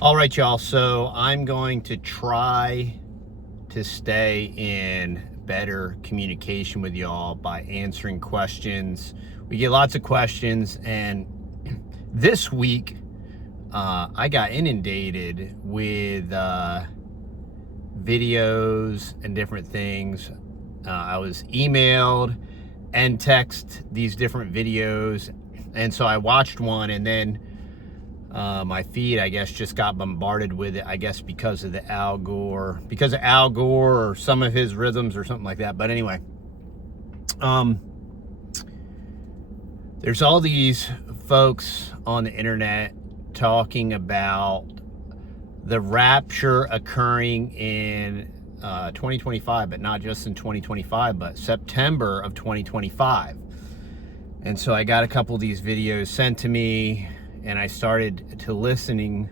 All right, y'all. So I'm going to try to stay in better communication with y'all by answering questions. We get lots of questions, and this week I got inundated with videos and different things. I was emailed and text these different videos, and so I watched one, and then my feed, I guess, just got bombarded with it, I guess because of Al Gore or some of his rhythms or something like that. But anyway, there's all these folks on the internet talking about the rapture occurring in 2025, but not just in 2025, but September of 2025. And so I got a couple of these videos sent to me, and I started to listening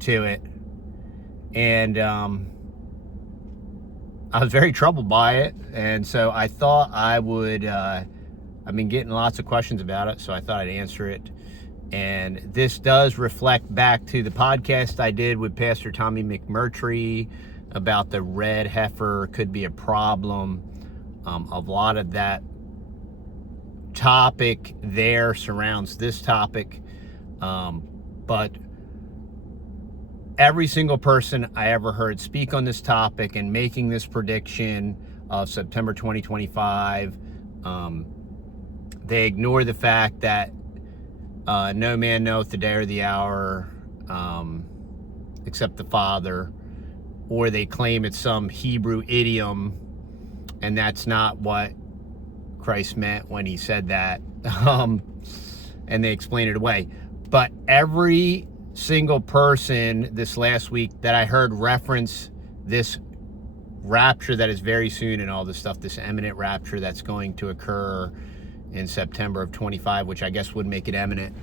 to it, and I was very troubled by it. And so I thought I would, I've been getting lots of questions about it, so I thought I'd answer it. And this does reflect back to the podcast I did with Pastor Tommy McMurtry about the red heifer could be a problem. A lot of that topic there surrounds this topic, but every single person I ever heard speak on this topic and making this prediction of September 2025, they ignore the fact that no man knoweth the day or the hour except the Father, or they claim it's some Hebrew idiom, and that's not what Christ meant when he said that, and they explain it away. But every single person this last week that I heard reference this rapture that is very soon and all this stuff, this imminent rapture that's going to occur in September of 25, which I guess would make it imminent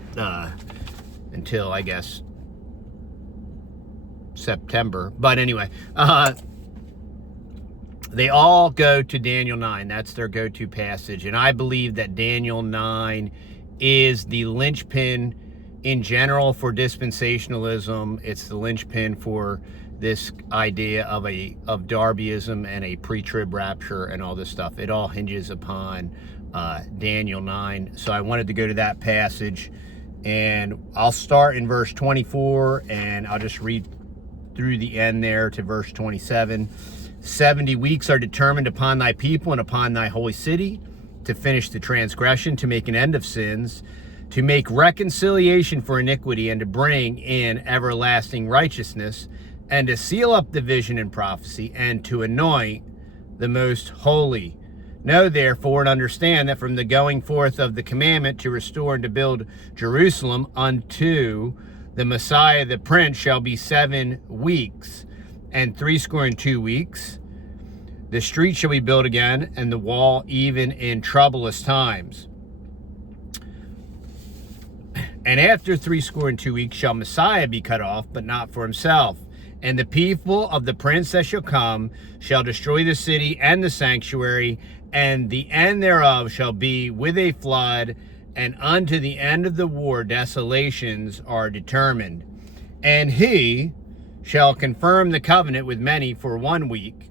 until, I guess, September. But anyway, they all go to Daniel 9. That's their go-to passage. And I believe that Daniel 9 is the linchpin in general for dispensationalism. It's the linchpin for this idea of Darbyism and a pre-trib rapture and all this stuff. It all hinges upon Daniel 9. So I wanted to go to that passage. And I'll start in verse 24, and I'll just read through the end there to verse 27. 70 weeks are determined upon thy people and upon thy holy city, to finish the transgression, to make an end of sins, to make reconciliation for iniquity, and to bring in everlasting righteousness, and to seal up the vision and prophecy, and to anoint the most holy. Know therefore and understand that from the going forth of the commandment to restore and to build Jerusalem unto the Messiah the Prince shall be 7 weeks. And 62 weeks, the street shall be built again, and the wall even in troublous times. And after 62 weeks shall Messiah be cut off, but not for himself. And the people of the prince that shall come shall destroy the city and the sanctuary, and the end thereof shall be with a flood, and unto the end of the war desolations are determined. And he shall confirm the covenant with many for 1 week,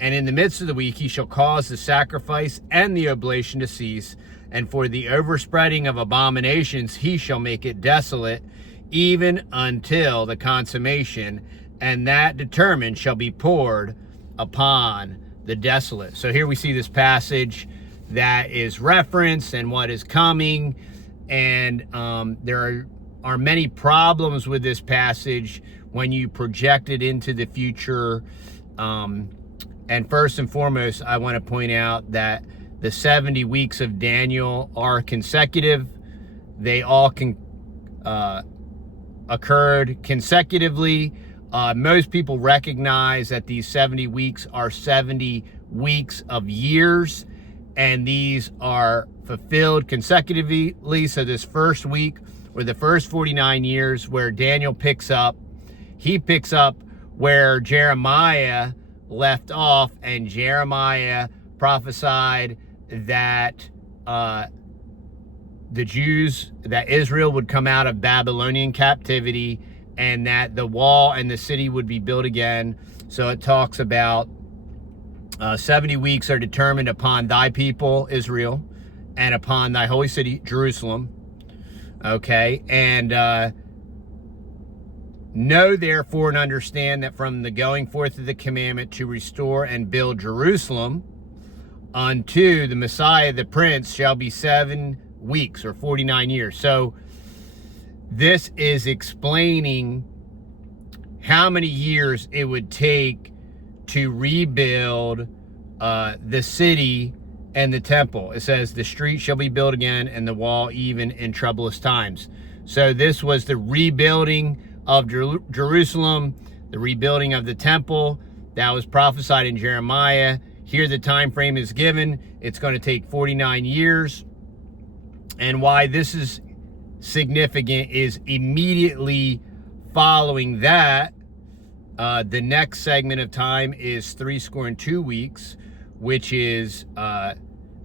and in the midst of the week he shall cause the sacrifice and the oblation to cease, and for the overspreading of abominations he shall make it desolate, even until the consummation, and that determined shall be poured upon the desolate. So here we see this passage that is referenced and what is coming, and there are many problems with this passage when you project it into the future. And first and foremost, I want to point out that the 70 weeks of Daniel are consecutive. They all occurred consecutively. Most people recognize that these 70 weeks are 70 weeks of years, and these are fulfilled consecutively. So this first week, or the first 49 years where Daniel picks up, he picks up where Jeremiah left off, and Jeremiah prophesied that the Jews, that Israel would come out of Babylonian captivity, and that the wall and the city would be built again. So it talks about 70 weeks are determined upon thy people, Israel, and upon thy holy city, Jerusalem. Okay, and know therefore and understand that from the going forth of the commandment to restore and build Jerusalem unto the Messiah, the Prince, shall be 7 weeks or 49 years. So this is explaining how many years it would take to rebuild the city and the temple. It says the street shall be built again and the wall even in troublous times. So this was the rebuilding of Jerusalem, the rebuilding of the temple that was prophesied in Jeremiah. Here the time frame is given. It's going to take 49 years. And why this is significant is immediately following that, the next segment of time is 62 weeks, which is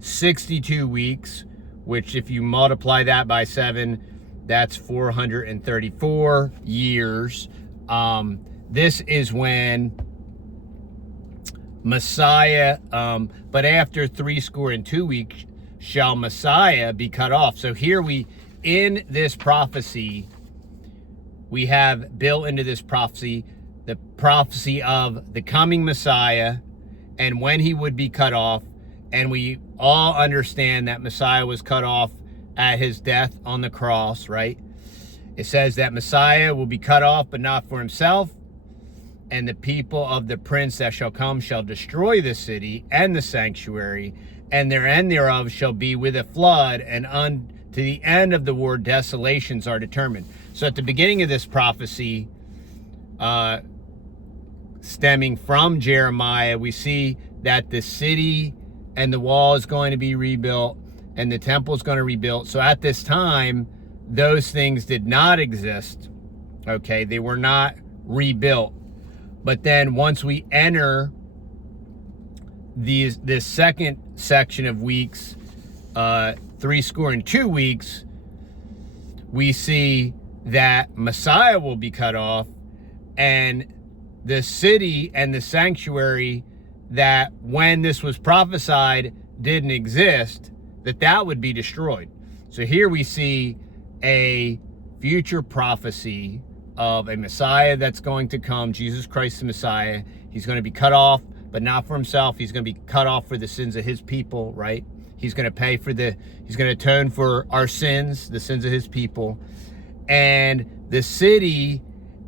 62 weeks, which if you multiply that by 7, that's 434 years. This is when Messiah, but after 62 weeks shall Messiah be cut off. So here in this prophecy, we have built into this prophecy the prophecy of the coming Messiah and when he would be cut off. And we all understand that Messiah was cut off at his death on the cross, right? It says that Messiah will be cut off, but not for himself. And the people of the prince that shall come shall destroy the city and the sanctuary, and their end thereof shall be with a flood, and unto the end of the war desolations are determined. So at the beginning of this prophecy, stemming from Jeremiah, we see that the city and the wall is going to be rebuilt and the temple is going to be rebuilt. So at this time, those things did not exist. Okay, they were not rebuilt. But then once we enter this second section of weeks, 62 weeks, we see that Messiah will be cut off, and the city and the sanctuary that when this was prophesied didn't exist, that would be destroyed. So here we see a future prophecy of a Messiah that's going to come, Jesus Christ the Messiah. He's going to be cut off, but not for himself. He's going to be cut off for the sins of his people, right? He's going to pay for he's going to atone for our sins, the sins of his people. And the city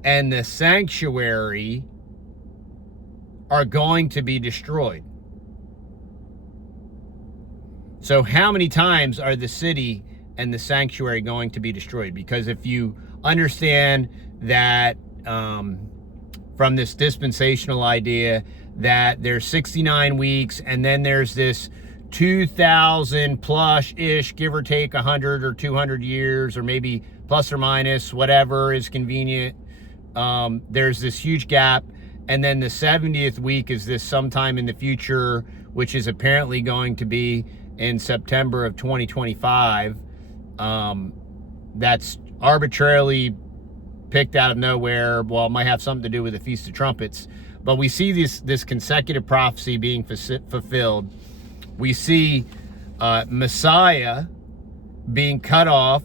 and the sanctuary are going to be destroyed. So how many times are the city and the sanctuary going to be destroyed? Because if you understand that from this dispensational idea that there's 69 weeks and then there's this 2,000 plus-ish, give or take 100 or 200 years, or maybe plus or minus, whatever is convenient. There's this huge gap. And then the 70th week is this sometime in the future, which is apparently going to be in September of 2025. That's arbitrarily picked out of nowhere. Well, it might have something to do with the Feast of Trumpets. But we see this consecutive prophecy being fulfilled. We see Messiah being cut off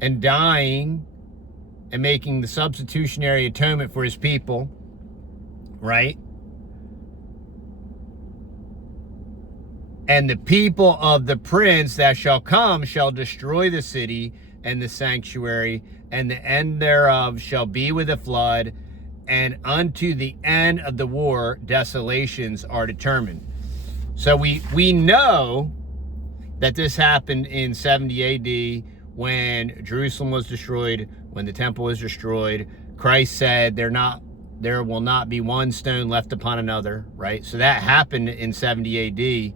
and dying and making the substitutionary atonement for his people, right? And the people of the prince that shall come shall destroy the city and the sanctuary, and the end thereof shall be with a flood, and unto the end of the war desolations are determined. So we know that this happened in 70 AD when Jerusalem was destroyed, when the temple was destroyed. Christ said there will not be one stone left upon another, right? So that happened in 70 AD.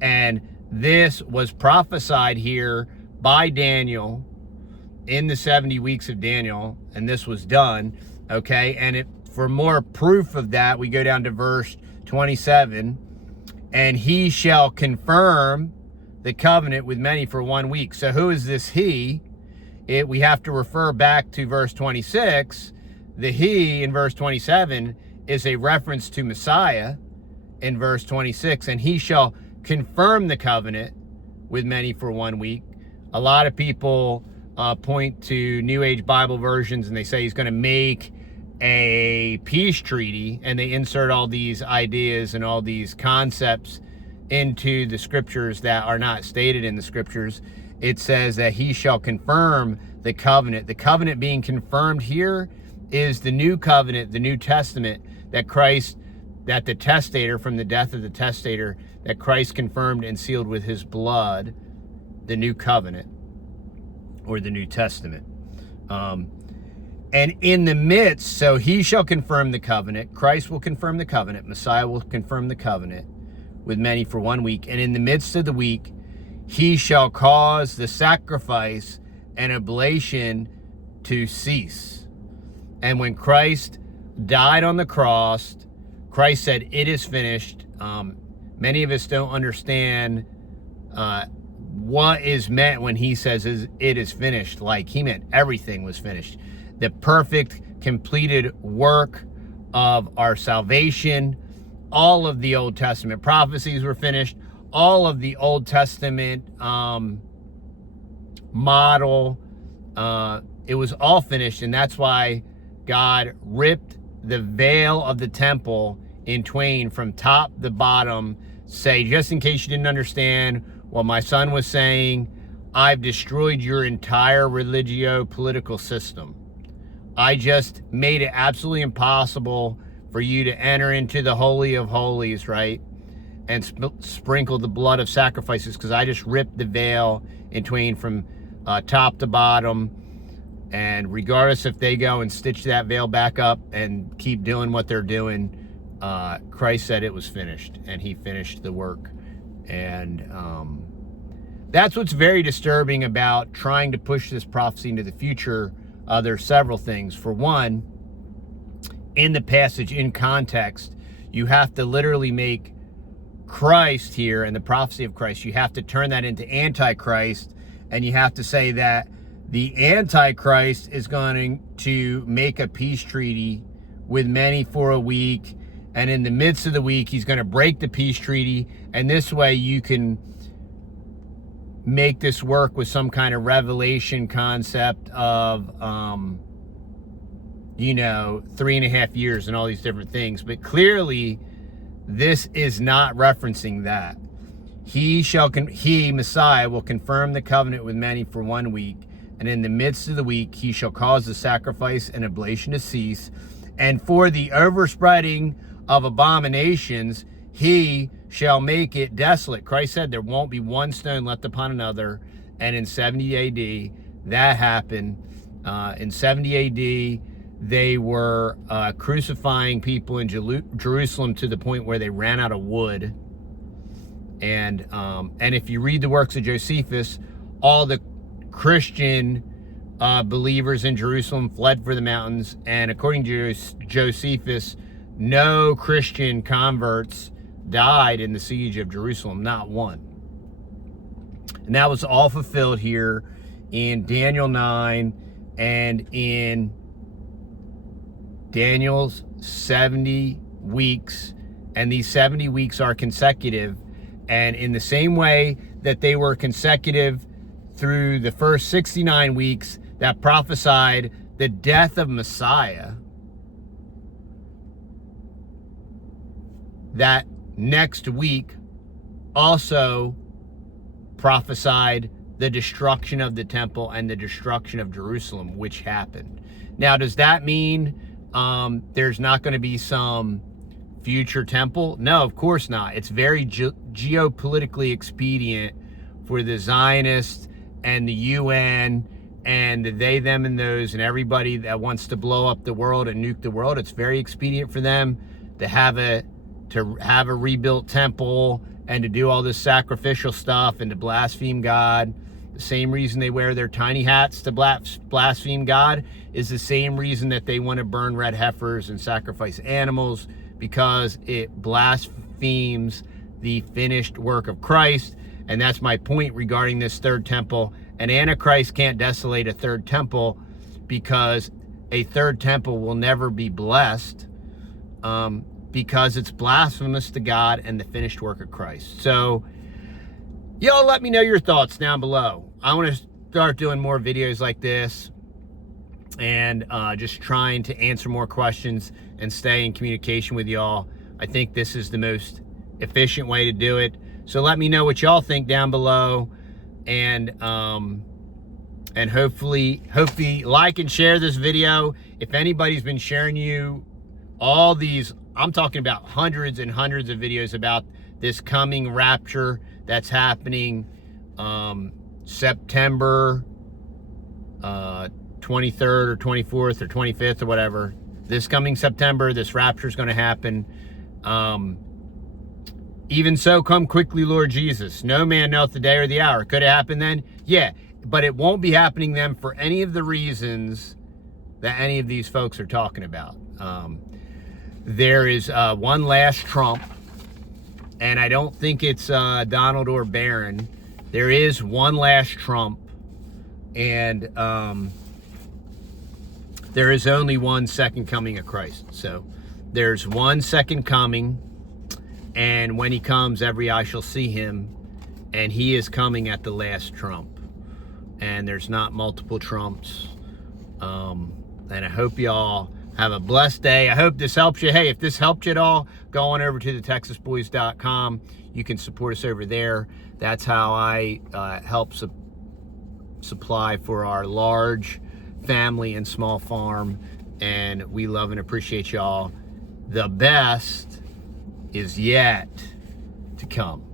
And this was prophesied here by Daniel in the 70 weeks of Daniel, and this was done, okay? And for more proof of that, we go down to verse 27, and he shall confirm the covenant with many for 1 week. So who is this he? We have to refer back to verse 26. The he in verse 27 is a reference to Messiah in verse 26, and he shall confirm the covenant with many for 1 week. A lot of people point to New Age Bible versions, and they say he's going to make a peace treaty, and they insert all these ideas and all these concepts into the scriptures that are not stated in the scriptures. It says that he shall confirm the covenant. The covenant being confirmed here is the new covenant, the New Testament, that the testator, from the death of the testator, that Christ confirmed and sealed with his blood, the new covenant, or the New Testament. And in the midst, so he shall confirm the covenant, Christ will confirm the covenant, Messiah will confirm the covenant with many for 1 week, and in the midst of the week, he shall cause the sacrifice and oblation to cease. And when Christ died on the cross, Christ said, "It is finished." Many of us don't understand what is meant when he says it is finished. Like, he meant everything was finished. The perfect, completed work of our salvation. All of the Old Testament prophecies were finished. All of the Old Testament model, it was all finished. And that's why God ripped the veil of the temple in twain from top to bottom. Say, just in case you didn't understand what my son was saying, I've destroyed your entire religio-political system. I just made it absolutely impossible for you to enter into the Holy of Holies, right? And sprinkle the blood of sacrifices, because I just ripped the veil in twain from top to bottom. And regardless if they go and stitch that veil back up and keep doing what they're doing, Christ said it was finished, and he finished the work. And that's what's very disturbing about trying to push this prophecy into the future. There's several things. For one, in the passage, in context, you have to literally make Christ here and the prophecy of Christ, you have to turn that into Antichrist, and you have to say that the Antichrist is going to make a peace treaty with many for a week, and in the midst of the week, he's going to break the peace treaty, and this way you can make this work with some kind of revelation concept of, 3.5 years and all these different things. But clearly, this is not referencing that. He, Messiah, will confirm the covenant with many for 1 week, and in the midst of the week, he shall cause the sacrifice and oblation to cease, and for the overspreading of abominations, he shall make it desolate. Christ said there won't be one stone left upon another, and in 70 AD, that happened. In 70 AD, they were crucifying people in Jerusalem to the point where they ran out of wood. And if you read the works of Josephus, all the Christian believers in Jerusalem fled for the mountains, and according to Josephus, no Christian converts died in the siege of Jerusalem, not one. And that was all fulfilled here in Daniel 9 and in Daniel's 70 weeks. And these 70 weeks are consecutive. And in the same way that they were consecutive through the first 69 weeks that prophesied the death of Messiah, that next week also prophesied the destruction of the temple and the destruction of Jerusalem, which happened. Now, does that mean there's not going to be some future temple? No, of course not. It's very geopolitically expedient for the Zionists and the UN and the they, them, and those, and everybody that wants to blow up the world and nuke the world. It's very expedient for them to have a rebuilt temple and to do all this sacrificial stuff and to blaspheme God. The same reason they wear their tiny hats to blaspheme God is the same reason that they want to burn red heifers and sacrifice animals, because it blasphemes the finished work of Christ. And that's my point regarding this third temple. An Antichrist can't desolate a third temple, because a third temple will never be blessed, because it's blasphemous to God and the finished work of Christ. So y'all let me know your thoughts down below. I want to start doing more videos like this, and just trying to answer more questions and stay in communication with y'all. I think this is the most efficient way to do it. So let me know what y'all think down below, and hopefully like and share this video. If anybody's been sharing you all these, I'm talking about hundreds and hundreds of videos about this coming rapture that's happening September 23rd or 24th or 25th or whatever. This coming September, this rapture is going to happen. Even so, come quickly, Lord Jesus. No man knoweth the day or the hour. Could it happen then? Yeah, but it won't be happening then for any of the reasons that any of these folks are talking about. There is one last Trump, and I don't think it's Donald or Barron. There is one last Trump, and there is only one second coming of Christ. So there's one second coming, and when he comes, every eye shall see him, and he is coming at the last trump. And there's not multiple Trumps. And I hope y'all have a blessed day. I hope this helps you. Hey, if this helped you at all, go on over to TheTexasBoys.com. You can support us over there. That's how I help supply for our large family and small farm. And we love and appreciate y'all. The best is yet to come.